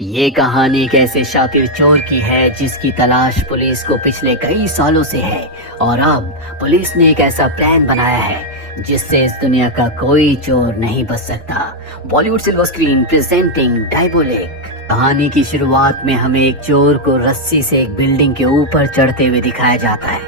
ये कहानी एक ऐसे शातिर चोर की है जिसकी तलाश पुलिस को पिछले कई सालों से है। और अब पुलिस ने एक ऐसा प्लान बनाया है जिससे इस दुनिया का कोई चोर नहीं बच सकता। Bollywood silver screen presenting diabolic. कहानी की शुरुआत में हमें एक चोर को रस्सी से एक बिल्डिंग के ऊपर चढ़ते हुए दिखाया जाता है।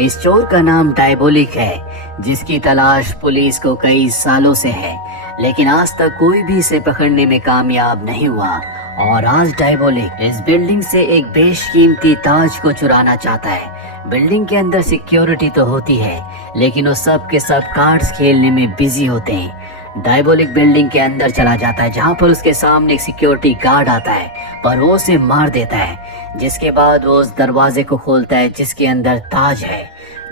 इस चोर का नाम डायबोलिक है, जिसकी तलाश पुलिस को कई सालों से है, लेकिन आज तक कोई भी इसे पकड़ने में कामयाब नहीं हुआ। और आज डायबोलिक इस बिल्डिंग से एक बेशकीमती ताज को चुराना चाहता है। बिल्डिंग के अंदर सिक्योरिटी तो होती है, लेकिन वो सब के सब कार्ड्स खेलने में बिजी होते हैं। डायबोलिक बिल्डिंग के अंदर चला जाता है, जहाँ पर उसके सामने एक सिक्योरिटी गार्ड आता है, पर वो उसे मार देता है। जिसके बाद वो उस दरवाजे को खोलता है जिसके अंदर ताज है।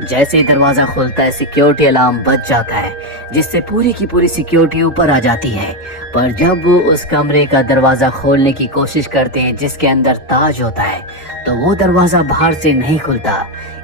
जैसे ही दरवाजा खुलता है, सिक्योरिटी अलार्म बज जाता है, जिससे पूरी की पूरी सिक्योरिटी ऊपर आ जाती है। पर जब वो उस कमरे का दरवाजा खोलने की कोशिश करते हैं जिसके अंदर ताज होता है, तो वो दरवाजा बाहर से नहीं खुलता,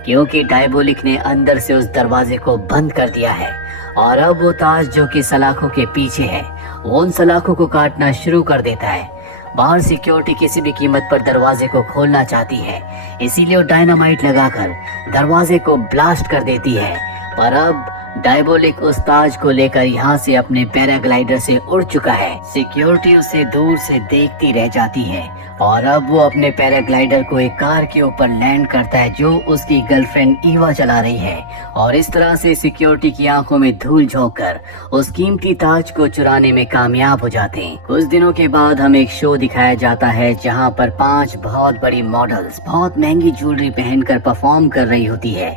क्योंकि डायबोलिक ने अंदर से उस दरवाजे को बंद कर दिया है। और अब वो ताज जो कि सलाखों के पीछे है, वो उन सलाखों को काटना शुरू कर देता है। बाहर सिक्योरिटी किसी भी कीमत पर दरवाजे को खोलना चाहती है, इसीलिए वो डायनामाइट लगाकर दरवाजे को ब्लास्ट कर देती है। पर अब डायबोलिक उस ताज को लेकर यहाँ से अपने पैराग्लाइडर से उड़ चुका है। सिक्योरिटी उसे दूर से देखती रह जाती है, और अब वो अपने पैराग्लाइडर को एक कार के ऊपर लैंड करता है जो उसकी गर्लफ्रेंड ईवा चला रही है। और इस तरह से सिक्योरिटी की आंखों में धूल झोंककर उस कीमती ताज को चुराने में कामयाब हो जाते हैं। कुछ दिनों के बाद हमें एक शो दिखाया जाता है जहाँ पर 5 बहुत बड़ी मॉडल्स बहुत महंगी ज्वेलरी पहनकर परफॉर्म कर रही होती है।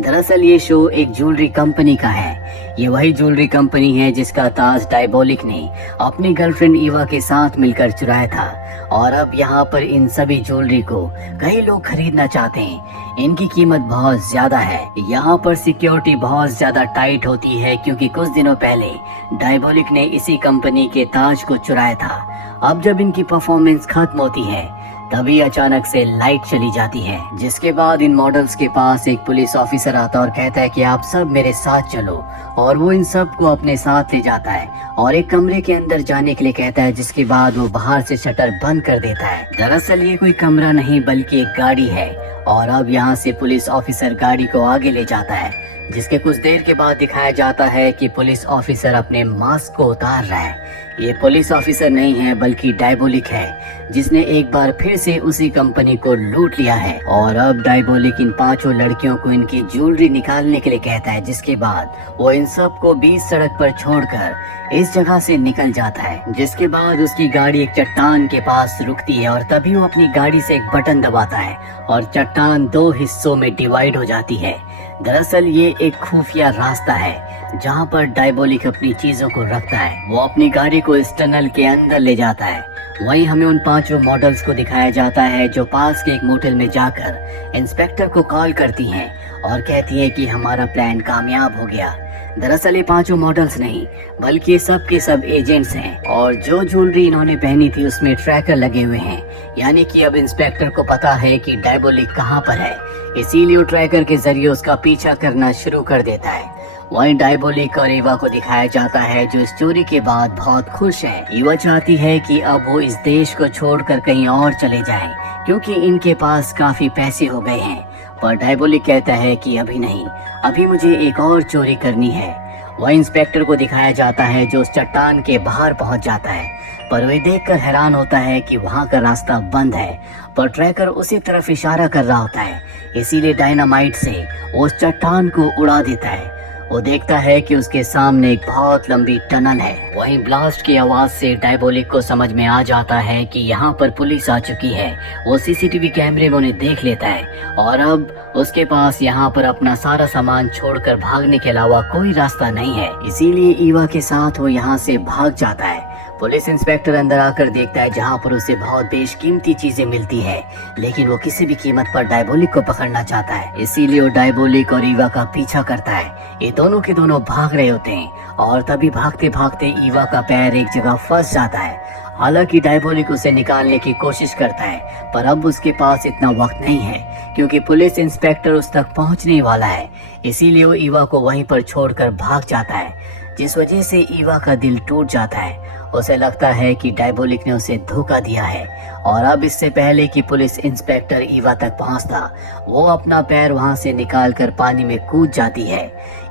दरअसल ये शो एक ज्वेलरी कंपनी का है। ये वही ज्वेलरी कंपनी है जिसका ताज डायबोलिक ने अपनी गर्लफ्रेंड ईवा के साथ मिलकर चुराया था। और अब यहाँ पर इन सभी ज्वेलरी को कई लोग खरीदना चाहते हैं। इनकी कीमत बहुत ज्यादा है। यहाँ पर सिक्योरिटी बहुत ज्यादा टाइट होती है, क्योंकि कुछ दिनों पहले डायबोलिक ने इसी कंपनी के ताज को चुराया था। अब जब इनकी परफॉर्मेंस खत्म होती है, तभी अचानक से लाइट चली जाती है, जिसके बाद इन मॉडल्स के पास एक पुलिस ऑफिसर आता और कहता है कि आप सब मेरे साथ चलो। और वो इन सब को अपने साथ ले जाता है और एक कमरे के अंदर जाने के लिए कहता है, जिसके बाद वो बाहर से शटर बंद कर देता है। दरअसल ये कोई कमरा नहीं बल्कि एक गाड़ी है। और अब यहाँ से पुलिस ऑफिसर गाड़ी को आगे ले जाता है, जिसके कुछ देर के बाद दिखाया जाता है कि पुलिस ऑफिसर अपने मास्क को उतार रहा है। ये पुलिस ऑफिसर नहीं है बल्कि डायबोलिक है, जिसने एक बार फिर से उसी कंपनी को लूट लिया है। और अब डायबोलिक इन 5 लड़कियों को इनकी ज्वेलरी निकालने के लिए कहता है, जिसके बाद वो इन सब को बीच सड़क पर छोड़कर इस जगह से निकल जाता है। जिसके बाद उसकी गाड़ी एक चट्टान के पास रुकती है, और तभी वो अपनी गाड़ी से एक बटन दबाता है और चट्टान 2 हिस्सों में डिवाइड हो जाती है। दरअसल ये एक खुफिया रास्ता है जहाँ पर डायबोलिक अपनी चीजों को रखता है। वो अपनी गाड़ी को इस टनल के अंदर ले जाता है। वहीं हमें उन 5 मॉडल्स को दिखाया जाता है जो पास के एक मोटेल में जाकर इंस्पेक्टर को कॉल करती हैं और कहती हैं कि हमारा प्लान कामयाब हो गया। दरअसल ये 5 मॉडल्स नहीं बल्कि सब के सब एजेंट्स हैं, और जो ज्वेलरी इन्होंने पहनी थी उसमें ट्रैकर लगे हुए हैं। यानी कि अब इंस्पेक्टर को पता है कि डायबोलिक कहाँ पर है, इसीलिए वो ट्रैकर के जरिए उसका पीछा करना शुरू कर देता है। वहीं डायबोलिक और ईवा को दिखाया जाता है जो इस चोरी के बाद बहुत खुश है। ईवा चाहती है कि अब वो इस देश को छोड़कर कहीं और चले जाएं, क्योंकि इनके पास काफी पैसे हो गए हैं। पर डायबोलिक कहता है कि अभी नहीं, अभी मुझे एक और चोरी करनी है। वह इंस्पेक्टर को दिखाया जाता है जो उस चट्टान के बाहर पहुंच जाता है, पर वह देखकर हैरान होता है कि वहां का रास्ता बंद है। पर ट्रैकर उसी तरफ इशारा कर रहा होता है, इसीलिए डायनामाइट से उस चट्टान को उड़ा देता है। वो देखता है कि उसके सामने एक बहुत लंबी टनल है। वहीं ब्लास्ट की आवाज से डायबोलिक को समझ में आ जाता है कि यहाँ पर पुलिस आ चुकी है। वो सीसीटीवी कैमरे में उन्हें देख लेता है, और अब उसके पास यहाँ पर अपना सारा सामान छोड़कर भागने के अलावा कोई रास्ता नहीं है। इसीलिए ईवा के साथ वो यहाँ से भाग जाता है। पुलिस इंस्पेक्टर अंदर आकर देखता है जहाँ पर उसे बहुत बेशकीमती चीजें मिलती है, लेकिन वो किसी भी कीमत पर डायबोलिक को पकड़ना चाहता है। इसीलिए वो डायबोलिक और ईवा का पीछा करता है। ये दोनों के दोनों भाग रहे होते हैं, और तभी भागते भागते ईवा का पैर एक जगह फंस जाता है। हालांकि डायबोलिक उसे निकालने की कोशिश करता है, पर अब उसके पास इतना वक्त नहीं है, क्योंकि पुलिस इंस्पेक्टर उस तक पहुंचने वाला है। इसीलिए वो ईवा को वहीं पर छोड़कर भाग जाता है, जिस वजह से ईवा का दिल टूट जाता है। उसे लगता है कि डायबोलिक ने उसे धोखा दिया है और अब इससे पहले कि पुलिस इंस्पेक्टर ईवा तक पहुंचता, वो अपना पैर वहां से निकालकर पानी में कूद जाती है।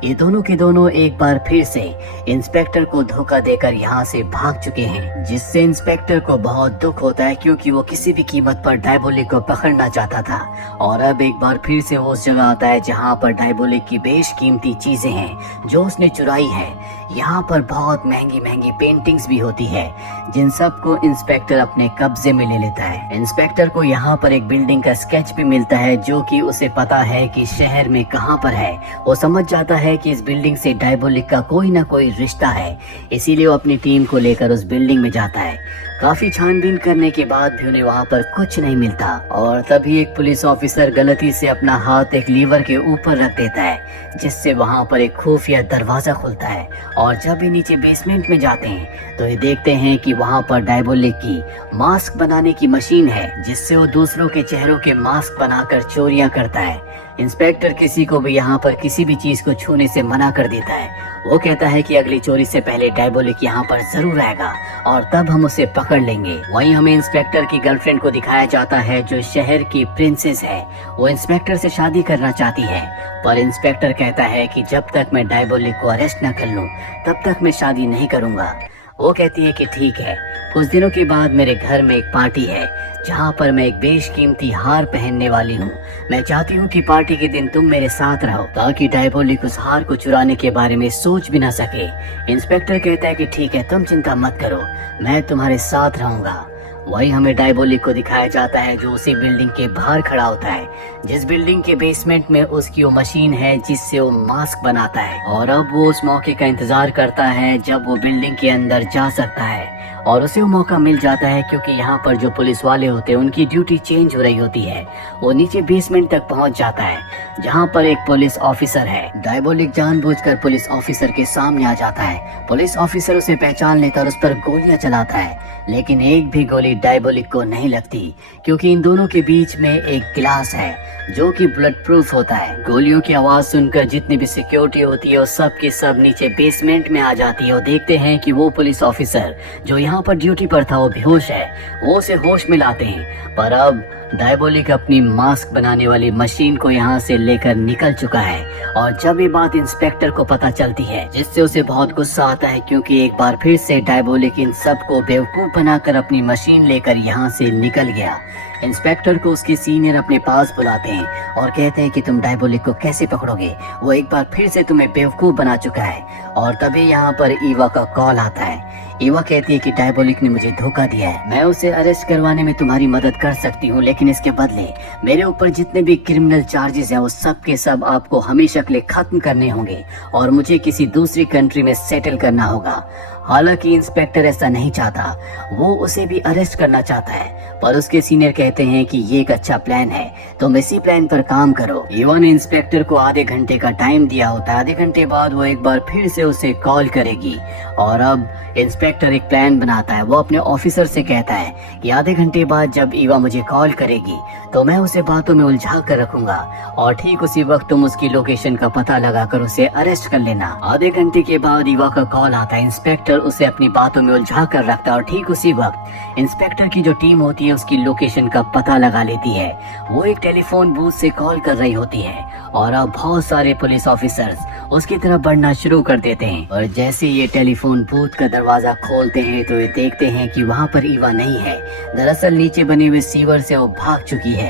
ये दोनों के दोनों एक बार फिर से इंस्पेक्टर को धोखा देकर यहाँ से भाग चुके हैं, जिससे इंस्पेक्टर को बहुत दुख होता है क्योंकि वो किसी भी कीमत पर डायबोलिक को पकड़ना चाहता था। और अब एक बार फिर से वो उस जगह आता है जहाँ पर डायबोलिक की बेशकीमती चीजें हैं जो उसने चुराई है। यहाँ पर बहुत महंगी महंगी पेंटिंग्स भी होती है जिन सबको इंस्पेक्टर अपने कब्जे में ले लेता है। इंस्पेक्टर को यहाँ पर एक बिल्डिंग का स्केच भी मिलता है जो कि उसे पता है कि शहर में कहाँ पर है। वो समझ जाता है कि इस बिल्डिंग से डायबोलिक का कोई ना कोई रिश्ता है, इसीलिए वो अपनी टीम को लेकर उस बिल्डिंग में जाता है। काफी छानबीन करने के बाद भी उन्हें वहाँ पर कुछ नहीं मिलता और तभी एक पुलिस ऑफिसर गलती से अपना हाथ एक लीवर के ऊपर रख देता है, जिससे वहाँ पर एक खुफिया दरवाजा खुलता है। और जब ये नीचे बेसमेंट में जाते हैं तो ये देखते हैं कि वहाँ पर डायबोलिक की मास्क बनाने की मशीन है, जिससे वो दूसरों के चेहरों के मास्क बनाकर चोरियां करता है। इंस्पेक्टर किसी को भी यहाँ पर किसी भी चीज को छूने से मना कर देता है। वो कहता है कि अगली चोरी से पहले डायबोलिक यहाँ पर जरूर आएगा और तब हम उसे पकड़ लेंगे। वहीं हमें इंस्पेक्टर की गर्लफ्रेंड को दिखाया जाता है जो शहर की प्रिंसेस है। वो इंस्पेक्टर से शादी करना चाहती है, पर इंस्पेक्टर कहता है कि जब तक मैं डायबोलिक को अरेस्ट न कर लूं तब तक मैं शादी नहीं करूंगा। वो कहती है कि ठीक है। कुछ दिनों के बाद मेरे घर में एक पार्टी है जहाँ पर मैं एक बेशकीमती हार पहनने वाली हूँ। मैं चाहती हूँ कि पार्टी के दिन तुम मेरे साथ रहो ताकि डायबोलिक उस हार को चुराने के बारे में सोच भी ना सके। इंस्पेक्टर कहता है कि ठीक है, तुम चिंता मत करो, मैं तुम्हारे साथ रहूंगा। वही हमें डायबोलिक को दिखाया जाता है जो उसी बिल्डिंग के बाहर खड़ा होता है, जिस बिल्डिंग के बेसमेंट में उसकी वो मशीन है जिससे वो मास्क बनाता है। और अब वो उस मौके का इंतजार करता है जब वो बिल्डिंग के अंदर जा सकता है और उसे वो मौका मिल जाता है क्योंकि यहाँ पर जो पुलिस वाले होते हैं उनकी ड्यूटी चेंज हो रही होती है। वो नीचे बेसमेंट तक पहुँच जाता है जहाँ पर एक पुलिस ऑफिसर है। डायबोलिक जानबूझकर पुलिस ऑफिसर के सामने आ जाता है। पुलिस ऑफिसर उसे पहचान लेता और उस पर गोलियां चलाता है, लेकिन एक भी गोली डायबोलिक को नहीं लगती क्योंकि इन दोनों के बीच में एक गिलास है जो कि ब्लड प्रूफ होता है। गोलियों की आवाज सुनकर जितनी भी सिक्योरिटी होती है वो सब की सब नीचे बेसमेंट में आ जाती है और देखते हैं कि वो पुलिस ऑफिसर जो यहाँ पर ड्यूटी पर था वो बेहोश है। वो उसे होश में लाते हैं, पर अब डायबोलिक अपनी मास्क बनाने वाली मशीन को यहाँ से लेकर निकल चुका है। और जब ये बात इंस्पेक्टर को पता चलती है जिससे उसे बहुत गुस्सा आता है क्योंकि एक बार फिर से डायबोलिक इन सबको बेवकूफ बनाकर अपनी मशीन लेकर यहाँ से निकल गया। इंस्पेक्टर को उसके सीनियर अपने पास बुलाते हैं और कहते हैं कि तुम डायबोलिक को कैसे पकड़ोगे, वो एक बार फिर से तुम्हें बेवकूफ बना चुका है। और तभी यहाँ पर ईवा का कॉल आता है। ईवा कहती है कि डायबोलिक ने मुझे धोखा दिया है, मैं उसे अरेस्ट करवाने में तुम्हारी मदद कर सकती हूँ, लेकिन इसके बदले मेरे ऊपर जितने भी क्रिमिनल चार्जेस हैं वो सब के सब आपको हमेशा के लिए खत्म करने होंगे और मुझे किसी दूसरी कंट्री में सेटल करना होगा। हालांकि इंस्पेक्टर ऐसा नहीं चाहता, वो उसे भी अरेस्ट करना चाहता है, पर उसके सीनियर कहते हैं कि ये एक अच्छा प्लान है, तुम इसी प्लान पर काम करो। ईवा ने इंस्पेक्टर को आधे घंटे का टाइम दिया होता है। आधे घंटे बाद वो एक बार फिर से उसे कॉल करेगी और अब इंस्पेक्टर एक प्लान बनाता है। वो अपने ऑफिसर से कहता है कि आधे घंटे बाद जब ईवा मुझे कॉल करेगी तो मैं उसे बातों में उलझा कर रखूंगा और ठीक उसी वक्त तुम उसकी लोकेशन का पता लगाकर उसे अरेस्ट कर लेना। आधे घंटे के बाद ईवा का कॉल आता है। इंस्पेक्टर उसे अपनी बातों में उलझा कर रखता है और ठीक उसी वक्त इंस्पेक्टर की जो टीम होती है उसकी लोकेशन का पता लगा लेती है। वो एक टेलीफोन बूथ से कॉल कर रही होती है और अब बहुत सारे पुलिस ऑफिसर्स उसकी तरफ बढ़ना शुरू कर देते हैं। और जैसे ये टेलीफोन बूथ का दरवाजा खोलते हैं तो ये देखते हैं कि वहाँ पर ईवा नहीं है। दरअसल नीचे बने हुए सीवर से वो भाग चुकी है।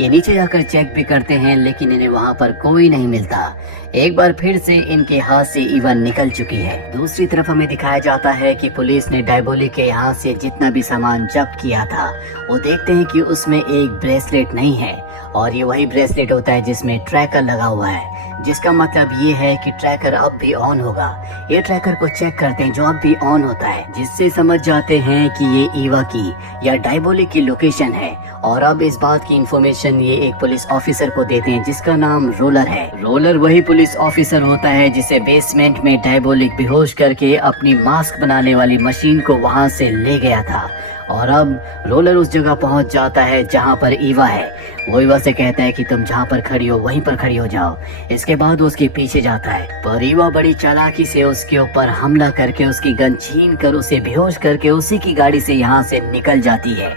ये नीचे जाकर चेक भी करते हैं लेकिन इन्हें वहाँ पर कोई नहीं मिलता। एक बार फिर से इनके हाथ से ईवा निकल चुकी है। दूसरी तरफ हमें दिखाया जाता है कि पुलिस ने डायबोलिक के यहाँ से जितना भी सामान जब्त किया था वो देखते हैं कि उसमें एक ब्रेसलेट नहीं है और ये वही ब्रेसलेट होता है जिसमें ट्रैकर लगा हुआ है, जिसका मतलब ये है कि ट्रैकर अब भी ऑन होगा। ये ट्रैकर को चेक करते हैं जो अब भी ऑन होता है, जिससे समझ जाते हैं कि ये ईवा की या डायबोलिक की लोकेशन है। और अब इस बात की इंफॉर्मेशन ये एक पुलिस ऑफिसर को देते हैं जिसका नाम रोलर है। रोलर वही पुलिस ऑफिसर होता है जिसे बेसमेंट में डायबोलिक बेहोश करके अपनी मास्क बनाने वाली मशीन को वहां से ले गया था। और अब रोलर उस जगह पहुंच जाता है जहां पर ईवा है। वो ईवा से कहता है कि तुम जहाँ पर खड़ी हो वहीं पर खड़ी हो जाओ। इसके बाद वो उसके पीछे जाता है, पर ईवा बड़ी चालाकी से उसके ऊपर हमला करके उसकी गन छीन कर उसे बेहोश करके उसी की गाड़ी से यहाँ से निकल जाती है।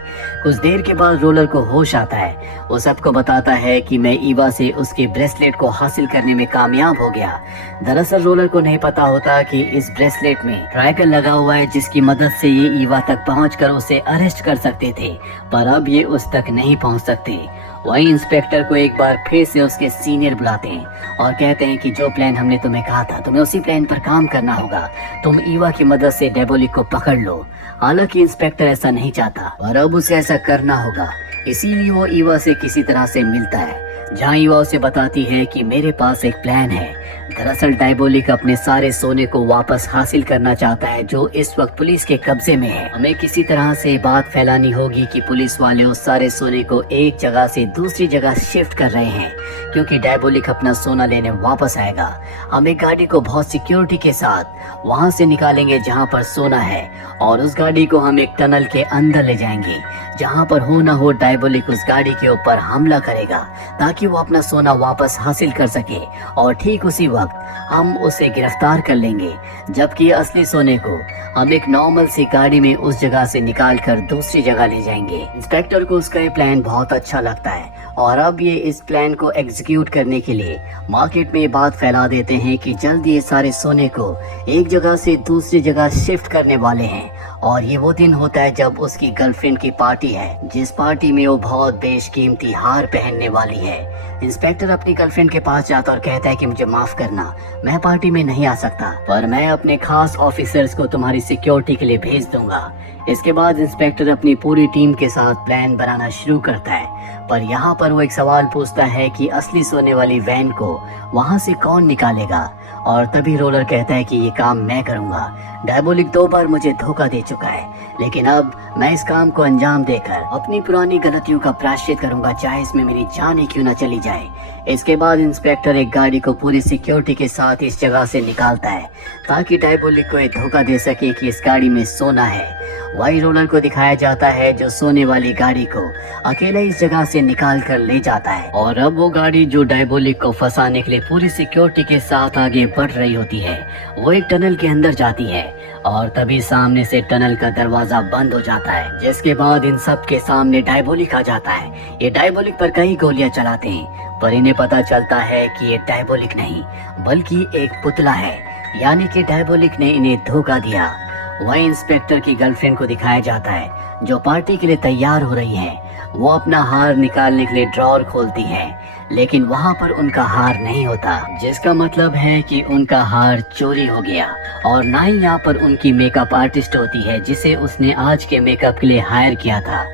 कुछ देर के बाद रोलर को होश आता है। वो सबको बताता है कि मैं ईवा से उसके ब्रेसलेट को हासिल करने में कामयाब हो गया। दरअसल रोलर को नहीं पता होता कि इस ब्रेसलेट में ट्रैकर लगा हुआ है, जिसकी मदद से ये ईवा तक पहुंचकर उसे अरेस्ट कर सकते थे, पर अब ये उस तक नहीं पहुंच सकते। वही इंस्पेक्टर को एक बार फिर से उसके सीनियर बुलाते हैं और कहते हैं कि जो प्लान हमने तुम्हें कहा था, तुम्हें उसी प्लान पर काम करना होगा। तुम ईवा की मदद से डायबोलिक को पकड़ लो। हालांकि इंस्पेक्टर ऐसा नहीं चाहता, पर अब उसे ऐसा करना होगा। इसीलिए वो ईवा से किसी तरह से मिलता है, जहाँ ईवा उसे बताती है कि मेरे पास एक प्लान है। दरअसल डायबोलिक अपने सारे सोने को वापस हासिल करना चाहता है, जो इस वक्त पुलिस के कब्जे में है। हमें किसी तरह से बात फैलानी होगी कि पुलिस वाले उस सारे सोने को एक जगह से दूसरी जगह शिफ्ट कर रहे हैं, क्योंकि डायबोलिक अपना सोना लेने वापस आएगा। हम एक गाड़ी को बहुत सिक्योरिटी के साथ वहां से निकालेंगे जहां पर सोना है, और उस गाड़ी को हम एक टनल के अंदर ले जाएंगे, जहां पर हो ना हो डायबोलिक उस गाड़ी के ऊपर हमला करेगा ताकि वो अपना सोना वापस हासिल कर सके, और ठीक उसी वक्त हम उसे गिरफ्तार कर लेंगे। जबकि असली सोने को हम एक नॉर्मल सी गाड़ी में उस जगह से निकाल कर दूसरी जगह ले जाएंगे। इंस्पेक्टर को उसका ये प्लान बहुत अच्छा लगता है, और अब ये इस प्लान को एग्जीक्यूट करने के लिए मार्केट में ये बात फैला देते हैं कि जल्द ये सारे सोने को एक जगह से दूसरी जगह शिफ्ट करने वाले हैं। और ये वो दिन होता है जब उसकी गर्लफ्रेंड की पार्टी है, जिस पार्टी में वो बहुत बेशकीमती हार पहनने वाली है। इंस्पेक्टर अपनी गर्लफ्रेंड के पास जाता और कहता है कि मुझे माफ करना, मैं पार्टी में नहीं आ सकता, पर मैं अपने खास ऑफिसर्स को तुम्हारी सिक्योरिटी के लिए भेज दूंगा। इसके बाद इंस्पेक्टर अपनी पूरी टीम के साथ प्लान बनाना शुरू करता है, पर यहाँ पर वो एक सवाल पूछता है कि असली सोने वाली वैन को वहाँ से कौन निकालेगा। और तभी रोलर कहता है कि ये काम मैं करूँगा। डायबोलिक 2 बार मुझे धोखा दे चुका है, लेकिन अब मैं इस काम को अंजाम देकर अपनी पुरानी गलतियों का प्रायश्चित करूंगा, चाहे इसमें मेरी जान ही क्यों न चली जाए। इसके बाद इंस्पेक्टर एक गाड़ी को पूरी सिक्योरिटी के साथ इस जगह से निकालता है, ताकि डायबोलिक को ये धोखा दे सके कि इस गाड़ी में सोना है। वही रोलर को दिखाया जाता है, जो सोने वाली गाड़ी को अकेला इस जगह से निकाल कर ले जाता है। और अब वो गाड़ी जो डायबोलिक को फंसाने के लिए पूरी सिक्योरिटी के साथ आगे बढ़ रही होती है, वो एक टनल के अंदर जाती है, और तभी सामने से टनल का दरवाजा बंद हो जाता है, जिसके बाद इन सब के सामने डायबोलिक आ जाता है। ये डायबोलिक पर कई गोलियां चलाते हैं, पर इन्हें पता चलता है कि ये डायबोलिक नहीं बल्कि एक पुतला है, यानी कि डायबोलिक ने इन्हें धोखा दिया। वही इंस्पेक्टर की गर्लफ्रेंड को दिखाया जाता है, जो पार्टी के लिए तैयार हो रही है। वो अपना हार निकालने के लिए ड्रॉर खोलती है, लेकिन वहाँ पर उनका हार नहीं होता, जिसका मतलब है कि उनका हार चोरी हो गया। और ना ही यहाँ पर उनकी मेकअप आर्टिस्ट होती है, जिसे उसने आज के मेकअप के लिए हायर किया था।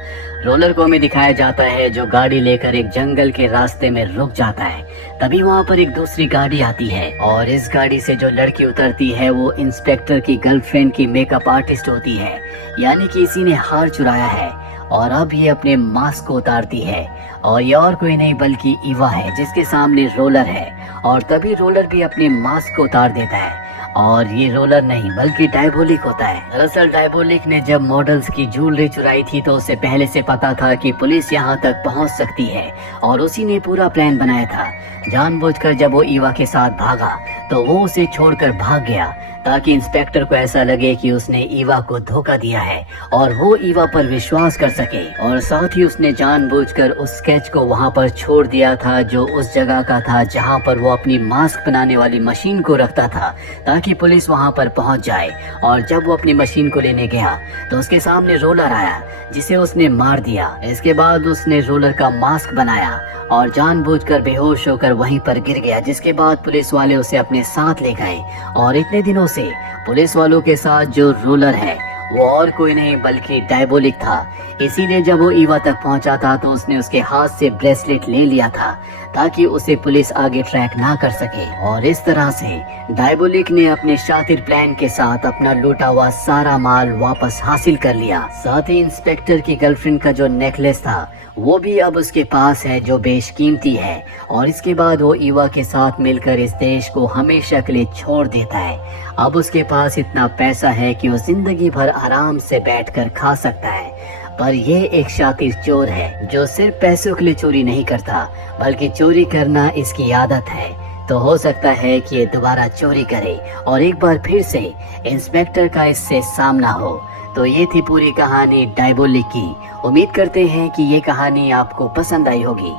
रोलर को हमें दिखाया जाता है, जो गाड़ी लेकर एक जंगल के रास्ते में रुक जाता है। तभी वहाँ पर एक दूसरी गाड़ी आती है, और इस गाड़ी से जो लड़की उतरती है वो इंस्पेक्टर की गर्लफ्रेंड की मेकअप आर्टिस्ट होती है, यानी कि इसी ने हार चुराया है। और अब ये अपने मास्क को उतारती है, और ये और कोई नहीं बल्कि ईवा है, जिसके सामने रोलर है। और तभी रोलर भी अपने मास्क को उतार देता है, और ये रोलर नहीं बल्कि डायबोलिक होता है। दरअसल डायबोलिक ने जब मॉडल्स की ज्वेलरी चुराई थी, तो उसे पहले से पता था कि पुलिस यहाँ तक पहुँच सकती है, और उसी ने पूरा प्लान बनाया था। जानबूझकर जब वो ईवा के साथ भागा, तो वो उसे छोड़कर भाग गया, ताकि इंस्पेक्टर को ऐसा लगे कि उसने ईवा को धोखा दिया है, और वो ईवा पर विश्वास कर सके। और साथ ही उसने जानबूझकर उस स्केच को वहाँ पर छोड़ दिया था, जो उस जगह का था जहाँ पर वो अपनी मास्क बनाने वाली मशीन को रखता था, ताकि पुलिस वहाँ पर पहुँच जाए। और जब वो अपनी मशीन को लेने गया, तो उसके सामने रोलर आया, जिसे उसने मार दिया। इसके बाद उसने रोलर का मास्क बनाया और जानबूझकर बेहोश होकर वहीं पर गिर गया, जिसके बाद पुलिस वाले उसे अपने साथ ले गए। और इतने दिनों से पुलिस वालों के साथ जो रोलर है वो और कोई नहीं बल्कि डायबोलिक था। इसीलिए जब वो ईवा तक पहुंचा था, तो उसने उसके हाथ से ब्रेसलेट ले लिया था, ताकि उसे पुलिस आगे ट्रैक ना कर सके। और इस तरह से डायबोलिक ने अपने शातिर प्लान के साथ अपना लूटा हुआ सारा माल वापस हासिल कर लिया। साथ ही इंस्पेक्टर की गर्लफ्रेंड का जो नेकलेस था, वो भी अब उसके पास है, जो बेशकीमती है। और इसके बाद वो ईवा के साथ मिलकर इस देश को हमेशा के लिए छोड़ देता है। अब उसके पास इतना पैसा है कि वो जिंदगी भर आराम से बैठकर खा सकता है। पर ये एक शातिर चोर है जो सिर्फ पैसों के लिए चोरी नहीं करता, बल्कि चोरी करना इसकी आदत है। तो हो सकता है कि ये दोबारा चोरी करे और एक बार फिर से इंस्पेक्टर का इससे सामना हो। तो ये थी पूरी कहानी डायबोलिक की। उम्मीद करते हैं कि ये कहानी आपको पसंद आई होगी।